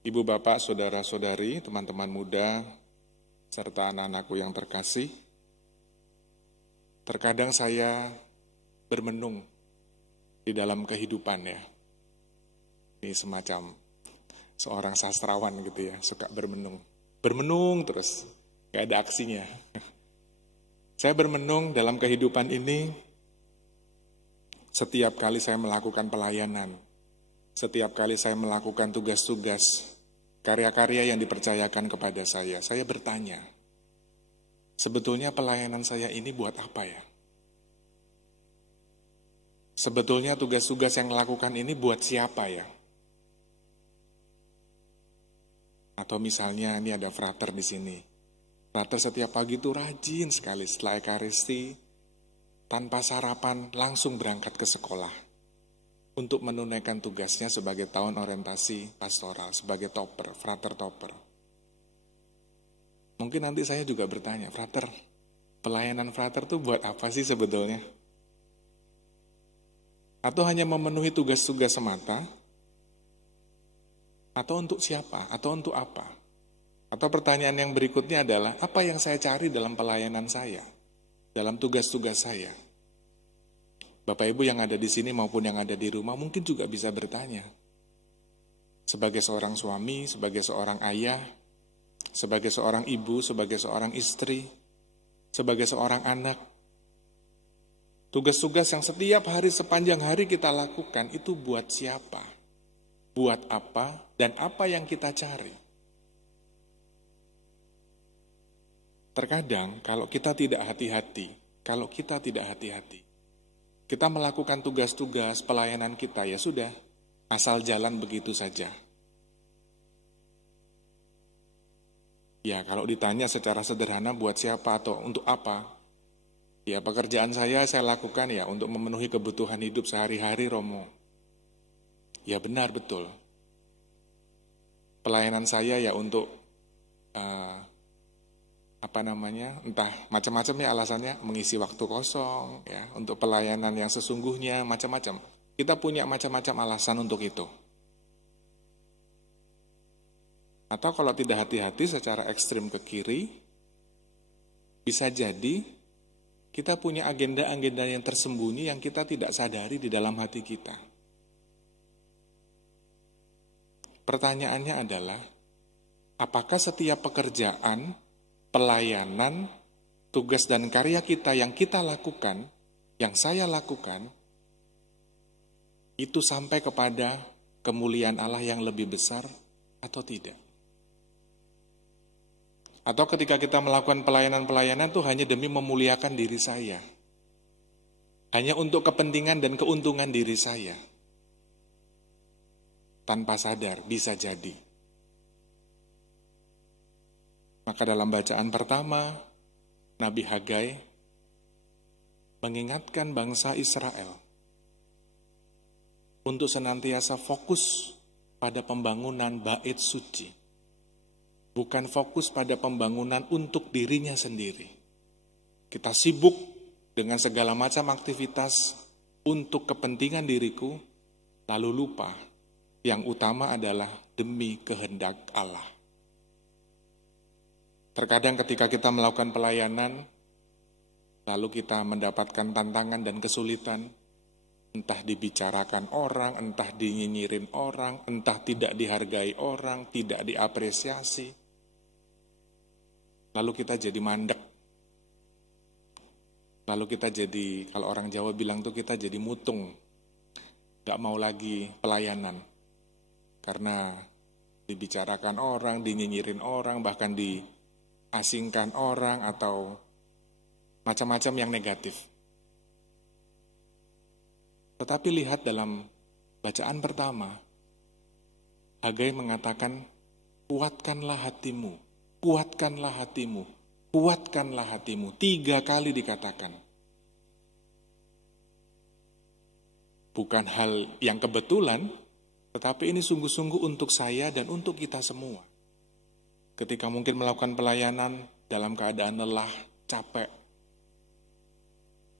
Ibu bapak, saudara-saudari, teman-teman muda, serta anak-anakku yang terkasih, terkadang saya bermenung di dalam kehidupan ya. Ini semacam seorang sastrawan gitu ya, suka bermenung. Bermenung terus, gak ada aksinya. Saya bermenung dalam kehidupan ini setiap kali saya melakukan pelayanan, setiap kali saya melakukan tugas-tugas, karya-karya yang dipercayakan kepada saya bertanya, sebetulnya pelayanan saya ini buat apa ya? Sebetulnya tugas-tugas yang melakukan ini buat siapa ya? Atau misalnya ini ada frater di sini. Frater setiap pagi itu rajin sekali setelah ekaristi, tanpa sarapan langsung berangkat ke sekolah untuk menunaikan tugasnya sebagai tahun orientasi pastoral, sebagai topper, frater topper. Mungkin nanti saya juga bertanya, frater, pelayanan frater itu buat apa sih sebetulnya? Atau hanya memenuhi tugas-tugas semata? Atau untuk siapa? Atau untuk apa? Atau pertanyaan yang berikutnya adalah, apa yang saya cari dalam pelayanan saya? Dalam tugas-tugas saya? Bapak Ibu yang ada di sini maupun yang ada di rumah mungkin juga bisa bertanya. Sebagai seorang suami, sebagai seorang ayah, sebagai seorang ibu, sebagai seorang istri, sebagai seorang anak, tugas-tugas yang setiap hari sepanjang hari kita lakukan itu buat siapa? Buat apa? Dan apa yang kita cari? Terkadang kalau kita tidak hati-hati, kita melakukan tugas-tugas pelayanan kita, ya sudah, asal jalan begitu saja. Ya, kalau ditanya secara sederhana buat siapa atau untuk apa? Ya, pekerjaan saya lakukan ya untuk memenuhi kebutuhan hidup sehari-hari, Romo. Ya, benar, betul. Pelayanan saya ya untuk entah macam-macam ya alasannya, mengisi waktu kosong ya, untuk pelayanan yang sesungguhnya, macam-macam. Kita punya macam-macam alasan untuk itu. Atau kalau tidak hati-hati secara ekstrim ke kiri, bisa jadi kita punya agenda-agenda yang tersembunyi yang kita tidak sadari di dalam hati kita. Pertanyaannya adalah, apakah setiap pekerjaan, pelayanan, tugas dan karya kita yang kita lakukan, yang saya lakukan, itu sampai kepada kemuliaan Allah yang lebih besar atau tidak? Atau ketika kita melakukan pelayanan-pelayanan itu hanya demi memuliakan diri saya, hanya untuk kepentingan dan keuntungan diri saya, tanpa sadar bisa jadi. Maka dalam bacaan pertama, Nabi Hagai mengingatkan bangsa Israel untuk senantiasa fokus pada pembangunan bait suci. Bukan fokus pada pembangunan untuk dirinya sendiri. Kita sibuk dengan segala macam aktivitas untuk kepentingan diriku, lalu lupa yang utama adalah demi kehendak Allah. Terkadang ketika kita melakukan pelayanan, lalu kita mendapatkan tantangan dan kesulitan, entah dibicarakan orang, entah dinyinyirin orang, entah tidak dihargai orang, tidak diapresiasi. Lalu kita jadi mandek. Lalu kita jadi, kalau orang Jawa bilang tuh kita jadi mutung. Gak mau lagi pelayanan. Karena dibicarakan orang, dinyinyirin orang, bahkan diasingkan orang atau macam-macam yang negatif. Tetapi lihat dalam bacaan pertama, Hagai mengatakan, kuatkanlah hatimu, kuatkanlah hatimu, kuatkanlah hatimu. 3 kali dikatakan. Bukan hal yang kebetulan, tetapi ini sungguh-sungguh untuk saya dan untuk kita semua. Ketika mungkin melakukan pelayanan dalam keadaan lelah, capek,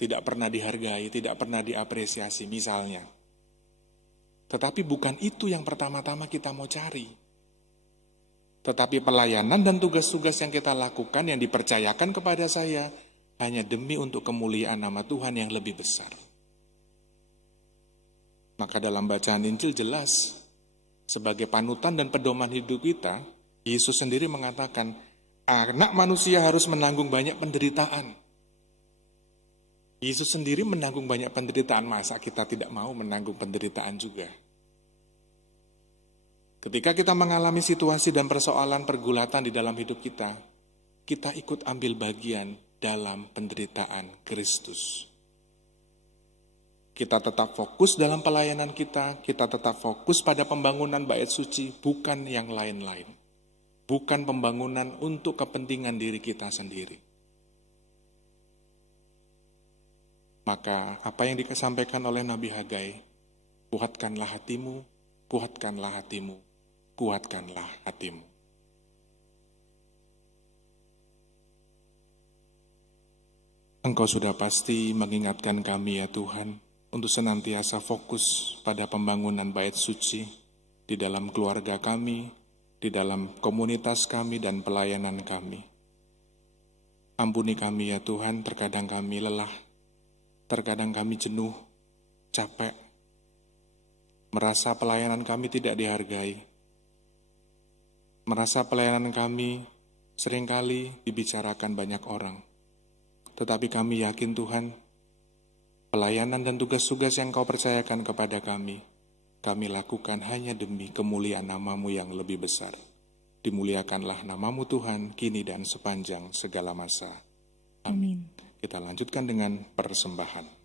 tidak pernah dihargai, tidak pernah diapresiasi misalnya. Tetapi bukan itu yang pertama-tama kita mau cari. Tetapi pelayanan dan tugas-tugas yang kita lakukan, yang dipercayakan kepada saya, hanya demi untuk kemuliaan nama Tuhan yang lebih besar. Maka dalam bacaan Injil jelas, sebagai panutan dan pedoman hidup kita, Yesus sendiri mengatakan, anak manusia harus menanggung banyak penderitaan. Yesus sendiri menanggung banyak penderitaan, masa kita tidak mau menanggung penderitaan juga? Ketika kita mengalami situasi dan persoalan pergulatan di dalam hidup kita, kita ikut ambil bagian dalam penderitaan Kristus. Kita tetap fokus dalam pelayanan kita tetap fokus pada pembangunan bait suci, bukan yang lain-lain. Bukan pembangunan untuk kepentingan diri kita sendiri. Maka apa yang disampaikan oleh Nabi Hagai, kuatkanlah hatimu, kuatkanlah hatimu, kuatkanlah hatimu. Engkau sudah pasti mengingatkan kami ya Tuhan, untuk senantiasa fokus pada pembangunan bait suci di dalam keluarga kami, di dalam komunitas kami dan pelayanan kami. Ampuni kami ya Tuhan, terkadang kami lelah, terkadang kami jenuh, capek, merasa pelayanan kami tidak dihargai, merasa pelayanan kami seringkali dibicarakan banyak orang. Tetapi kami yakin Tuhan, pelayanan dan tugas-tugas yang Kau percayakan kepada kami lakukan hanya demi kemuliaan nama-Mu yang lebih besar. Dimuliakanlah nama-Mu Tuhan, kini dan sepanjang segala masa. Amin. Kita lanjutkan dengan persembahan.